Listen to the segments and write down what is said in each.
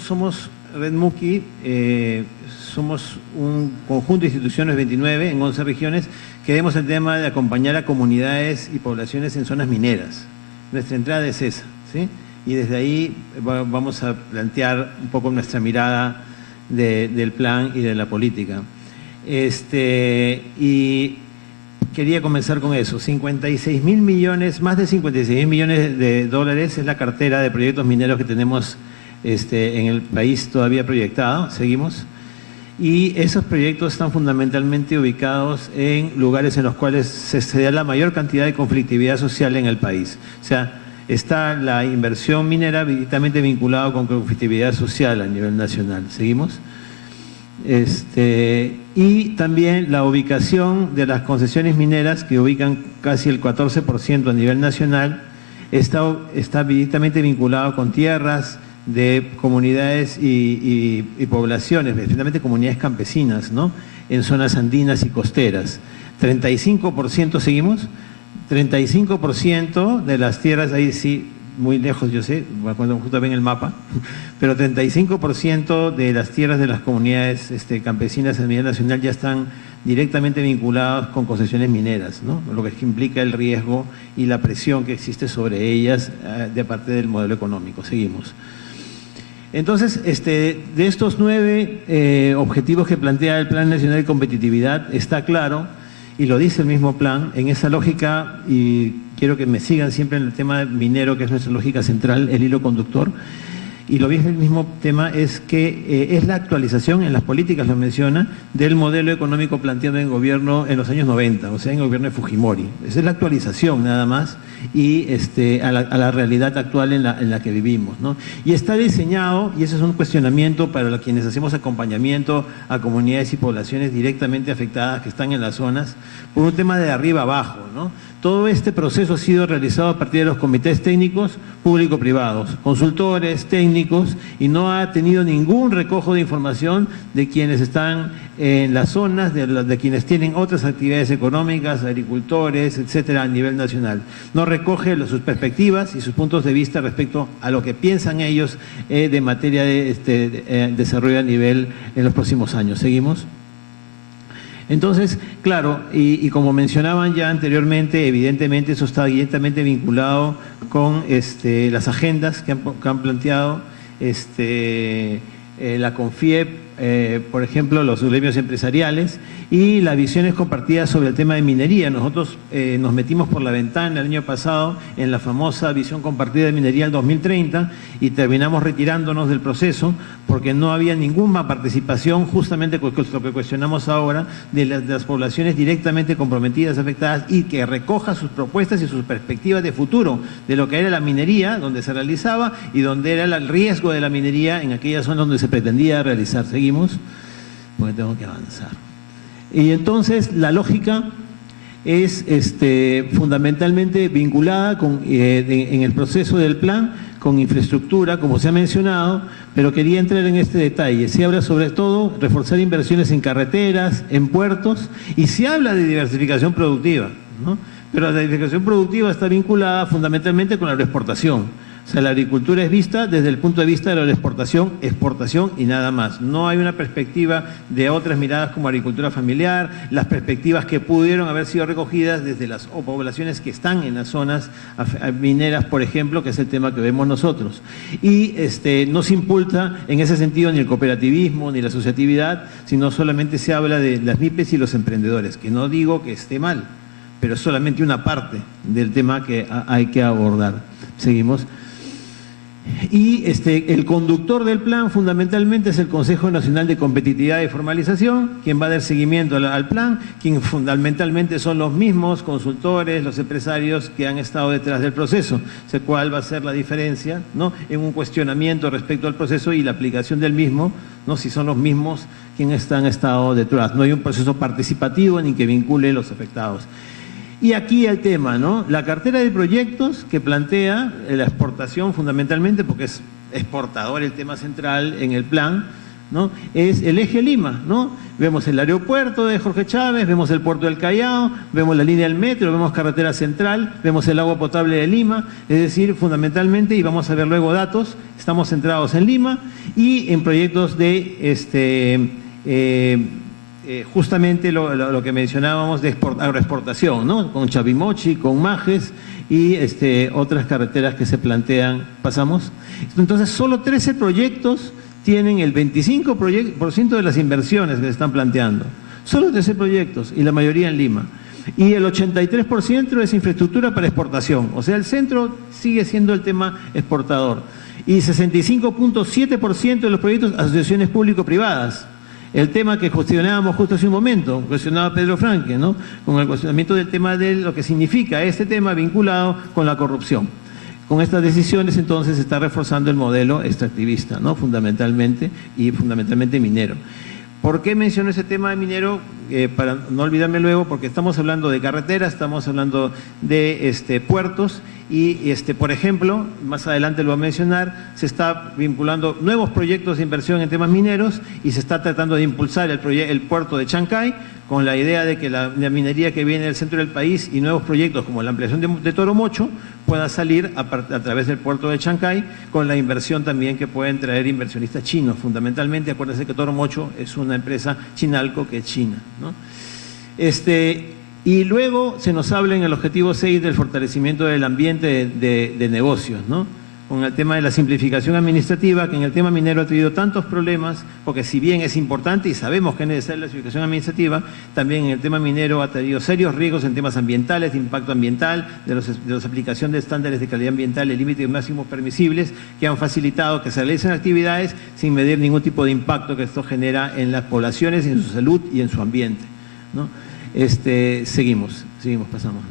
Somos Red Muki, somos un conjunto de instituciones 29 en 11 regiones que vemos el tema de acompañar a comunidades y poblaciones en zonas mineras. Nuestra entrada es esa, ¿sí? Y desde ahí vamos a plantear un poco nuestra mirada del plan y de la política. Y quería comenzar con eso. 56.000 millones, más de 56.000 millones de dólares es la cartera de proyectos mineros que tenemos en el país todavía proyectado. Seguimos. Y esos proyectos están fundamentalmente ubicados en lugares en los cuales se da la mayor cantidad de conflictividad social en el país. O sea, está la inversión minera directamente vinculada con conflictividad social a nivel nacional. ¿Seguimos? Y también la ubicación de las concesiones mineras, que ubican casi el 14% a nivel nacional, está directamente vinculado con tierras de comunidades y poblaciones, especialmente comunidades campesinas, ¿no? En zonas andinas y costeras. 35%, ¿seguimos? 35% de las tierras, ahí sí, muy lejos yo sé, cuando justo ven el mapa, pero 35% de las tierras de las comunidades campesinas a nivel nacional ya están directamente vinculadas con concesiones mineras, ¿no? Lo que implica el riesgo y la presión que existe sobre ellas de parte del modelo económico. Seguimos. Entonces, de estos 9 objetivos que plantea el Plan Nacional de Competitividad, está claro, y lo dice el mismo plan, en esa lógica, y quiero que me sigan siempre en el tema minero, que es nuestra lógica central, el hilo conductor, y lo dice el mismo tema, es que es la actualización, en las políticas lo menciona, del modelo económico planteado en el gobierno en los años 90, o sea, en el gobierno de Fujimori. Esa es la actualización nada más, y a la realidad actual en la que vivimos, ¿no? Y está diseñado, y ese es un cuestionamiento para quienes hacemos acompañamiento a comunidades y poblaciones directamente afectadas que están en las zonas, por un tema de arriba abajo, ¿no? Todo este proceso ha sido realizado a partir de los comités técnicos público-privados, consultores, técnicos, y no ha tenido ningún recojo de información de quienes están en las zonas, de quienes tienen otras actividades económicas, agricultores, etcétera, a nivel nacional. No recoge sus perspectivas y sus puntos de vista respecto a lo que piensan ellos de materia de desarrollo a nivel en los próximos años. ¿Seguimos? Entonces, claro, y como mencionaban ya anteriormente, evidentemente eso está directamente vinculado con las agendas que han planteado la CONFIEP, por ejemplo, los gremios empresariales, y las visiones compartidas sobre el tema de minería. Nosotros nos metimos por la ventana el año pasado en la famosa visión compartida de minería al 2030 y terminamos retirándonos del proceso porque no había ninguna participación, justamente con lo que cuestionamos ahora, de las poblaciones directamente comprometidas, afectadas, y que recoja sus propuestas y sus perspectivas de futuro de lo que era la minería, donde se realizaba, y donde era el riesgo de la minería en aquellas zonas donde se pretendía realizar. Seguimos, porque tengo que avanzar. Y entonces la lógica es fundamentalmente vinculada en el proceso del plan con infraestructura, como se ha mencionado, pero quería entrar en este detalle. Se habla sobre todo reforzar inversiones en carreteras, en puertos, y se habla de diversificación productiva, ¿no? Pero la diversificación productiva está vinculada fundamentalmente con la agroexportación. O sea, la agricultura es vista desde el punto de vista de la exportación y nada más. No hay una perspectiva de otras miradas como agricultura familiar, las perspectivas que pudieron haber sido recogidas desde las poblaciones que están en las zonas mineras, por ejemplo, que es el tema que vemos nosotros. Y no se impulsa en ese sentido ni el cooperativismo ni la asociatividad, sino solamente se habla de las MIPES y los emprendedores, que no digo que esté mal, pero es solamente una parte del tema que hay que abordar. Seguimos. Y el conductor del plan fundamentalmente es el Consejo Nacional de Competitividad y Formalización, quien va a dar seguimiento al plan, quien fundamentalmente son los mismos consultores, los empresarios que han estado detrás del proceso. O sea, ¿cuál va a ser la diferencia, ¿no?, en un cuestionamiento respecto al proceso y la aplicación del mismo, ¿no?, si son los mismos quienes han estado detrás? No hay un proceso participativo ni que vincule los afectados. Y aquí el tema, ¿no? La cartera de proyectos que plantea la exportación fundamentalmente, porque es exportador el tema central en el plan, ¿no? Es el eje Lima, ¿no? Vemos el aeropuerto de Jorge Chávez, vemos el puerto del Callao, vemos la línea del metro, vemos carretera central, vemos el agua potable de Lima, es decir, fundamentalmente, y vamos a ver luego datos, estamos centrados en Lima y en proyectos de justamente lo que mencionábamos de agroexportación, ¿no? Con Chavimochi, con Majes y otras carreteras que se plantean. ¿Pasamos? Entonces, solo 13 proyectos tienen el 25% de las inversiones que se están planteando. Solo 13 proyectos y la mayoría en Lima. Y el 83% es infraestructura para exportación. O sea, el centro sigue siendo el tema exportador. Y 65.7% de los proyectos asociaciones público-privadas. El tema que cuestionábamos justo hace un momento, cuestionaba Pedro Franque, ¿no? Con el cuestionamiento del tema de lo que significa este tema vinculado con la corrupción. Con estas decisiones, entonces, se está reforzando el modelo extractivista, ¿no? Fundamentalmente, y fundamentalmente minero. ¿Por qué menciono ese tema de minero? Para no olvidarme luego, porque estamos hablando de carreteras, estamos hablando de puertos y, por ejemplo, más adelante lo voy a mencionar, se está vinculando nuevos proyectos de inversión en temas mineros y se está tratando de impulsar el puerto de Chancay con la idea de que la minería que viene del centro del país y nuevos proyectos como la ampliación de Toromocho pueda salir a través del puerto de Chancay, con la inversión también que pueden traer inversionistas chinos. Fundamentalmente, acuérdense que Toromocho es una empresa Chinalco que es china, ¿no? Y luego se nos habla en el objetivo 6 del fortalecimiento del ambiente de negocios, ¿no? Con el tema de la simplificación administrativa, que en el tema minero ha tenido tantos problemas, porque si bien es importante y sabemos que es necesaria la simplificación administrativa, también en el tema minero ha tenido serios riesgos en temas ambientales, de impacto ambiental, de la aplicación de estándares de calidad ambiental y límites máximos permisibles, que han facilitado que se realicen actividades sin medir ningún tipo de impacto que esto genera en las poblaciones, en su salud y en su ambiente, ¿no? Seguimos, pasamos.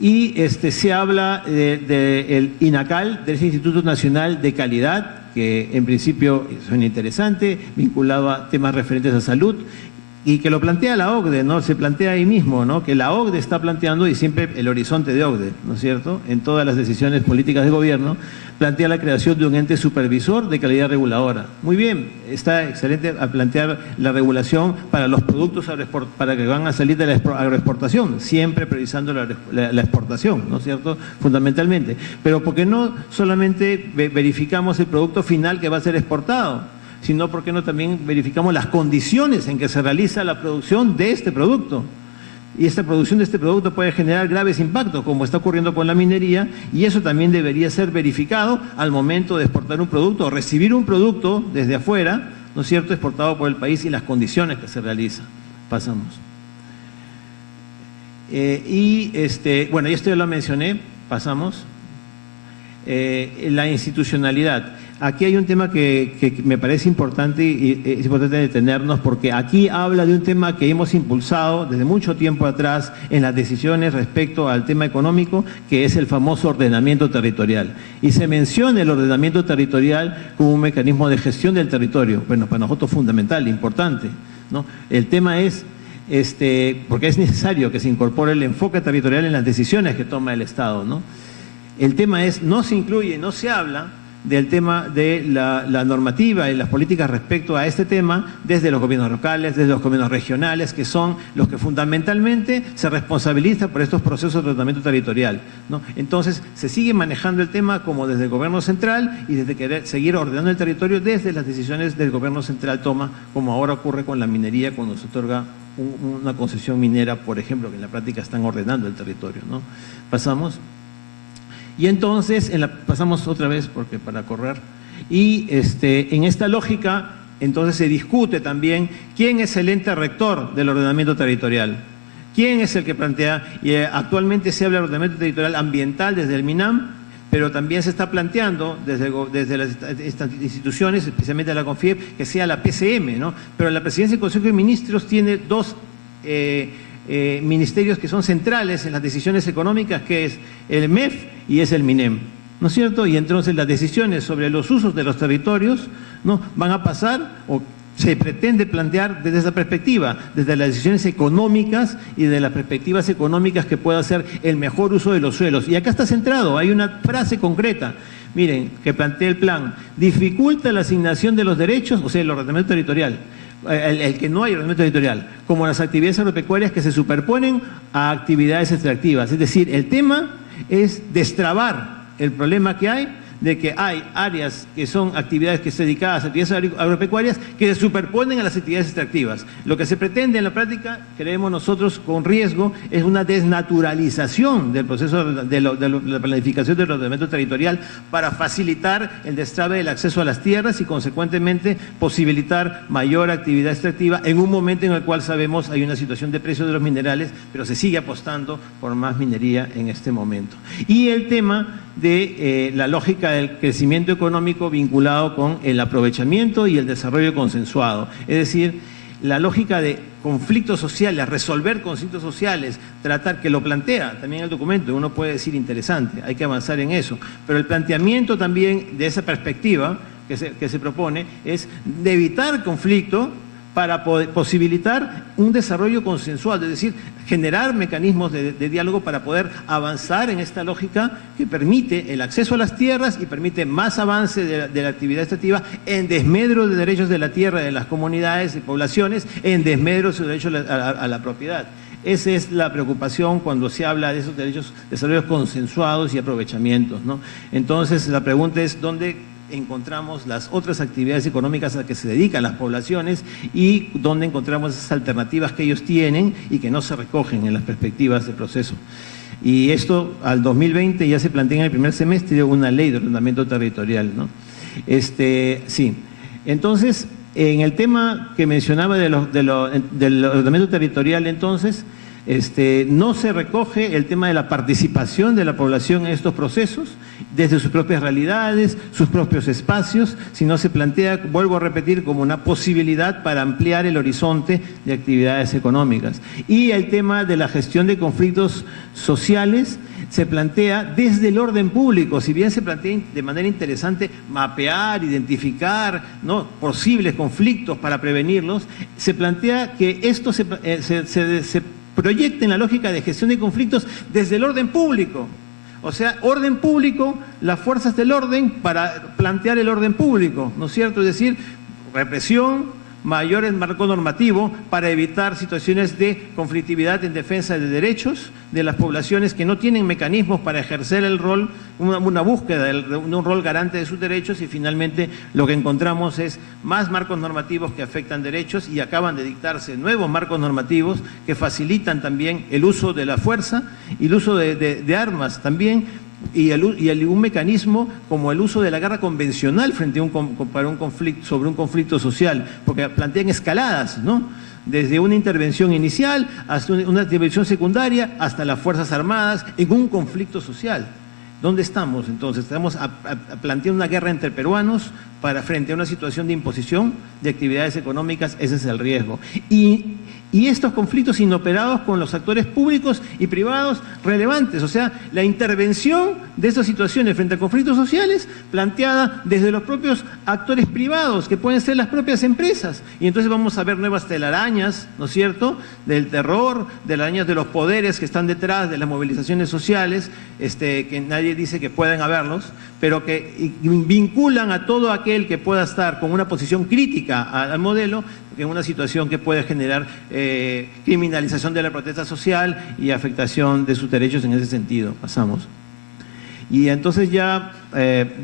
Y se habla del INACAL, del Instituto Nacional de Calidad, que en principio suena interesante, vinculado a temas referentes a salud, y que lo plantea la OCDE, ¿no? Se plantea ahí mismo, ¿no? Que la OCDE está planteando, y siempre el horizonte de OCDE, ¿no es cierto?, en todas las decisiones políticas de gobierno, plantea la creación de un ente supervisor de calidad reguladora. Muy bien, está excelente a plantear la regulación para los productos para que van a salir de la agroexportación, siempre priorizando la exportación, ¿no es cierto?, fundamentalmente. Pero ¿por qué no solamente verificamos el producto final que va a ser exportado? Sino, ¿por qué no también verificamos las condiciones en que se realiza la producción de este producto? Y esta producción de este producto puede generar graves impactos, como está ocurriendo con la minería, y eso también debería ser verificado al momento de exportar un producto o recibir un producto desde afuera, ¿no es cierto?, exportado por el país y las condiciones que se realizan. Pasamos. Bueno, y esto ya lo mencioné, pasamos. La institucionalidad. Aquí hay un tema que me parece importante y es importante detenernos, porque aquí habla de un tema que hemos impulsado desde mucho tiempo atrás en las decisiones respecto al tema económico, que es el famoso ordenamiento territorial. Y se menciona el ordenamiento territorial como un mecanismo de gestión del territorio. Bueno, para nosotros fundamental, importante, ¿no? El tema es porque es necesario que se incorpore el enfoque territorial en las decisiones que toma el Estado, ¿no? El tema es, no se incluye, no se habla del tema de la normativa y las políticas respecto a este tema desde los gobiernos locales, desde los gobiernos regionales, que son los que fundamentalmente se responsabilizan por estos procesos de tratamiento territorial, ¿no? Entonces, se sigue manejando el tema como desde el gobierno central y desde querer seguir ordenando el territorio desde las decisiones del gobierno central toma, como ahora ocurre con la minería cuando se otorga una concesión minera, por ejemplo, que en la práctica están ordenando el territorio, ¿no? Pasamos. Y entonces, pasamos otra vez porque para correr, y en esta lógica, entonces se discute también quién es el ente rector del ordenamiento territorial, quién es el que plantea, y actualmente se habla de ordenamiento territorial ambiental desde el MINAM, pero también se está planteando desde las instituciones, especialmente la CONFIEP, que sea la PCM, ¿no? Pero la Presidencia del Consejo de Ministros tiene dos ministerios que son centrales en las decisiones económicas, que es el MEF y es el MINEM, ¿no es cierto? Y entonces las decisiones sobre los usos de los territorios, ¿no?, van a pasar, o se pretende plantear desde esa perspectiva, desde las decisiones económicas y de las perspectivas económicas que pueda hacer el mejor uso de los suelos. Y acá está centrado, hay una frase concreta, miren, que plantea el plan: dificulta la asignación de los derechos, o sea, el ordenamiento territorial, el que no hay ordenamiento territorial, como las actividades agropecuarias que se superponen a actividades extractivas. Es decir, el tema es destrabar el problema que hay de que hay áreas que son actividades que se dedicadas a actividades agropecuarias que se superponen a las actividades extractivas. Lo que se pretende en la práctica, creemos nosotros con riesgo, es una desnaturalización del proceso de la planificación del ordenamiento territorial para facilitar el destrabe del acceso a las tierras y consecuentemente posibilitar mayor actividad extractiva en un momento en el cual sabemos hay una situación de precios de los minerales, pero se sigue apostando por más minería en este momento. Y el tema de la lógica del crecimiento económico vinculado con el aprovechamiento y el desarrollo consensuado. Es decir, la lógica de conflictos sociales, resolver conflictos sociales, tratar, que lo plantea también el documento, uno puede decir interesante, hay que avanzar en eso, pero el planteamiento también de esa perspectiva que se propone es de evitar conflicto para posibilitar un desarrollo consensual, es decir, generar mecanismos de diálogo para poder avanzar en esta lógica que permite el acceso a las tierras y permite más avance de la actividad extractiva en desmedro de derechos de la tierra de las comunidades y poblaciones, en desmedro de su derecho a la propiedad. Esa es la preocupación cuando se habla de esos derechos, desarrollos consensuados y aprovechamientos, ¿no? Entonces, la pregunta es, ¿dónde encontramos las otras actividades económicas a que se dedican las poblaciones y dónde encontramos esas alternativas que ellos tienen y que no se recogen en las perspectivas del proceso? Y esto al 2020 ya se plantea en el primer semestre una ley de ordenamiento territorial, ¿no? Sí. Entonces, en el tema que mencionaba del ordenamiento territorial, entonces, no se recoge el tema de la participación de la población en estos procesos, desde sus propias realidades, sus propios espacios, sino se plantea, vuelvo a repetir, como una posibilidad para ampliar el horizonte de actividades económicas. Y el tema de la gestión de conflictos sociales se plantea desde el orden público, si bien se plantea de manera interesante mapear, identificar, ¿no?, posibles conflictos para prevenirlos, se plantea que esto se proyecta en la lógica de gestión de conflictos desde el orden público. O sea, orden público, las fuerzas del orden para plantear el orden público, ¿no es cierto? Es decir, represión, mayor marco normativo para evitar situaciones de conflictividad en defensa de derechos de las poblaciones que no tienen mecanismos para ejercer el rol, una búsqueda de un rol garante de sus derechos, y finalmente lo que encontramos es más marcos normativos que afectan derechos y acaban de dictarse nuevos marcos normativos que facilitan también el uso de la fuerza y el uso de armas también, y un mecanismo como el uso de la guerra convencional frente a sobre un conflicto social, porque plantean escaladas, ¿no?, desde una intervención inicial hasta una intervención secundaria hasta las Fuerzas Armadas en un conflicto social. ¿Dónde estamos entonces? Estamos planteando una guerra entre peruanos frente a una situación de imposición de actividades económicas. Ese es el riesgo. Y estos conflictos inoperados con los actores públicos y privados relevantes, o sea, la intervención de estas situaciones frente a conflictos sociales planteada desde los propios actores privados, que pueden ser las propias empresas. Y entonces vamos a ver nuevas telarañas, ¿no es cierto?, del terror, de las arañas de los poderes que están detrás de las movilizaciones sociales, que nadie dice que pueden haberlos, pero que vinculan a todo aquel que pueda estar con una posición crítica al modelo en una situación que puede generar criminalización de la protesta social y afectación de sus derechos en ese sentido. Pasamos. Y entonces ya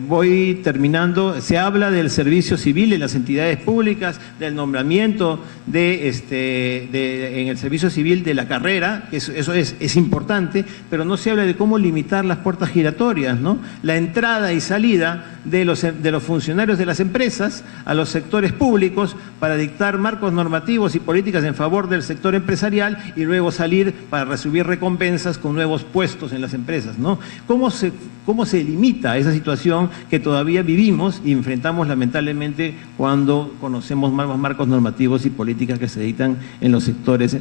voy terminando. Se habla del servicio civil en las entidades públicas, del nombramiento en el servicio civil de la carrera, que eso es importante, pero no se habla de cómo limitar las puertas giratorias, ¿no? La entrada y salida de los funcionarios de las empresas a los sectores públicos para dictar marcos normativos y políticas en favor del sector empresarial y luego salir para recibir recompensas con nuevos puestos en las empresas, ¿no? ¿Cómo se limita esa situación que todavía vivimos y enfrentamos lamentablemente cuando conocemos marcos normativos y políticas que se dictan en los sectores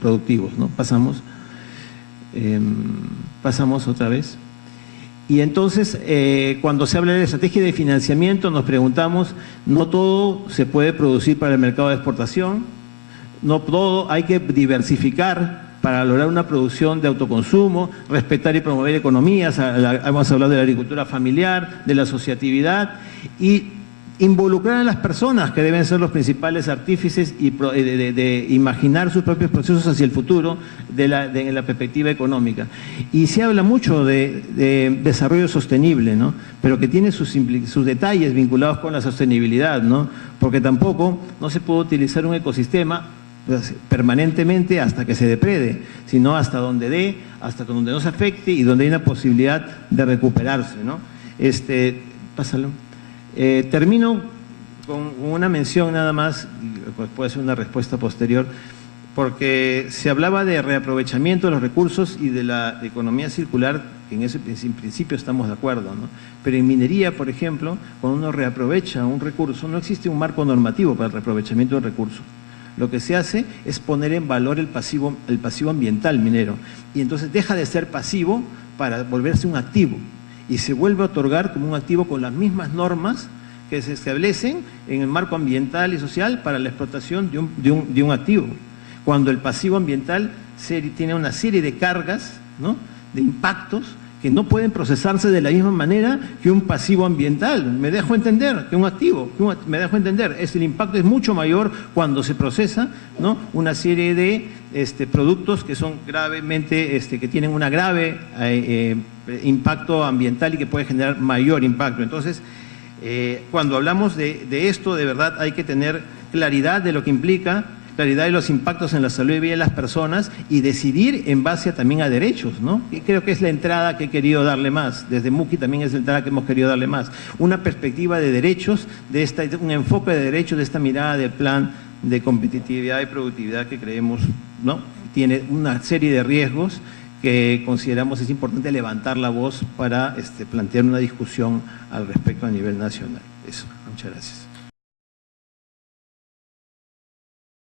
productivos, ¿no? Pasamos otra vez. Y entonces, cuando se habla de estrategia de financiamiento, nos preguntamos, no todo se puede producir para el mercado de exportación, no todo, hay que diversificar para lograr una producción de autoconsumo, respetar y promover economías, hemos hablado de la agricultura familiar, de la asociatividad, y involucrar a las personas que deben ser los principales artífices y de imaginar sus propios procesos hacia el futuro en la perspectiva económica. Y se habla mucho de desarrollo sostenible, ¿no? Pero que tiene sus detalles vinculados con la sostenibilidad, ¿no? Porque tampoco no se puede utilizar un ecosistema permanentemente hasta que se deprede, sino hasta donde dé, hasta donde no se afecte y donde hay una posibilidad de recuperarse, ¿no? Pásalo. Termino con una mención nada más, y puede ser una respuesta posterior, porque se hablaba de reaprovechamiento de los recursos y de la economía circular, que en principio estamos de acuerdo, ¿no? Pero en minería, por ejemplo, cuando uno reaprovecha un recurso, no existe un marco normativo para el reaprovechamiento del recurso. Lo que se hace es poner en valor el pasivo ambiental minero, y entonces deja de ser pasivo para volverse un activo, y se vuelve a otorgar como un activo con las mismas normas que se establecen en el marco ambiental y social para la explotación de un activo. Cuando el pasivo ambiental tiene una serie de cargas, ¿no?, de impactos que no pueden procesarse de la misma manera que un pasivo ambiental. Me dejo entender que un activo, me dejo entender, el impacto es mucho mayor cuando se procesa, ¿no?, una serie de productos que son gravemente, que tienen una grave impacto ambiental y que puede generar mayor impacto. Entonces, cuando hablamos de esto, de verdad hay que tener claridad de lo que implica, claridad de los impactos en la salud y vida de las personas, y decidir en base también a derechos, ¿no? Y creo que es la entrada que he querido darle más. Desde MUCI también es la entrada que hemos querido darle más. Una perspectiva de derechos, un enfoque de derechos, de esta mirada del plan de competitividad y productividad que creemos, ¿no?, tiene una serie de riesgos que consideramos es importante levantar la voz para plantear una discusión al respecto a nivel nacional. Eso, muchas gracias.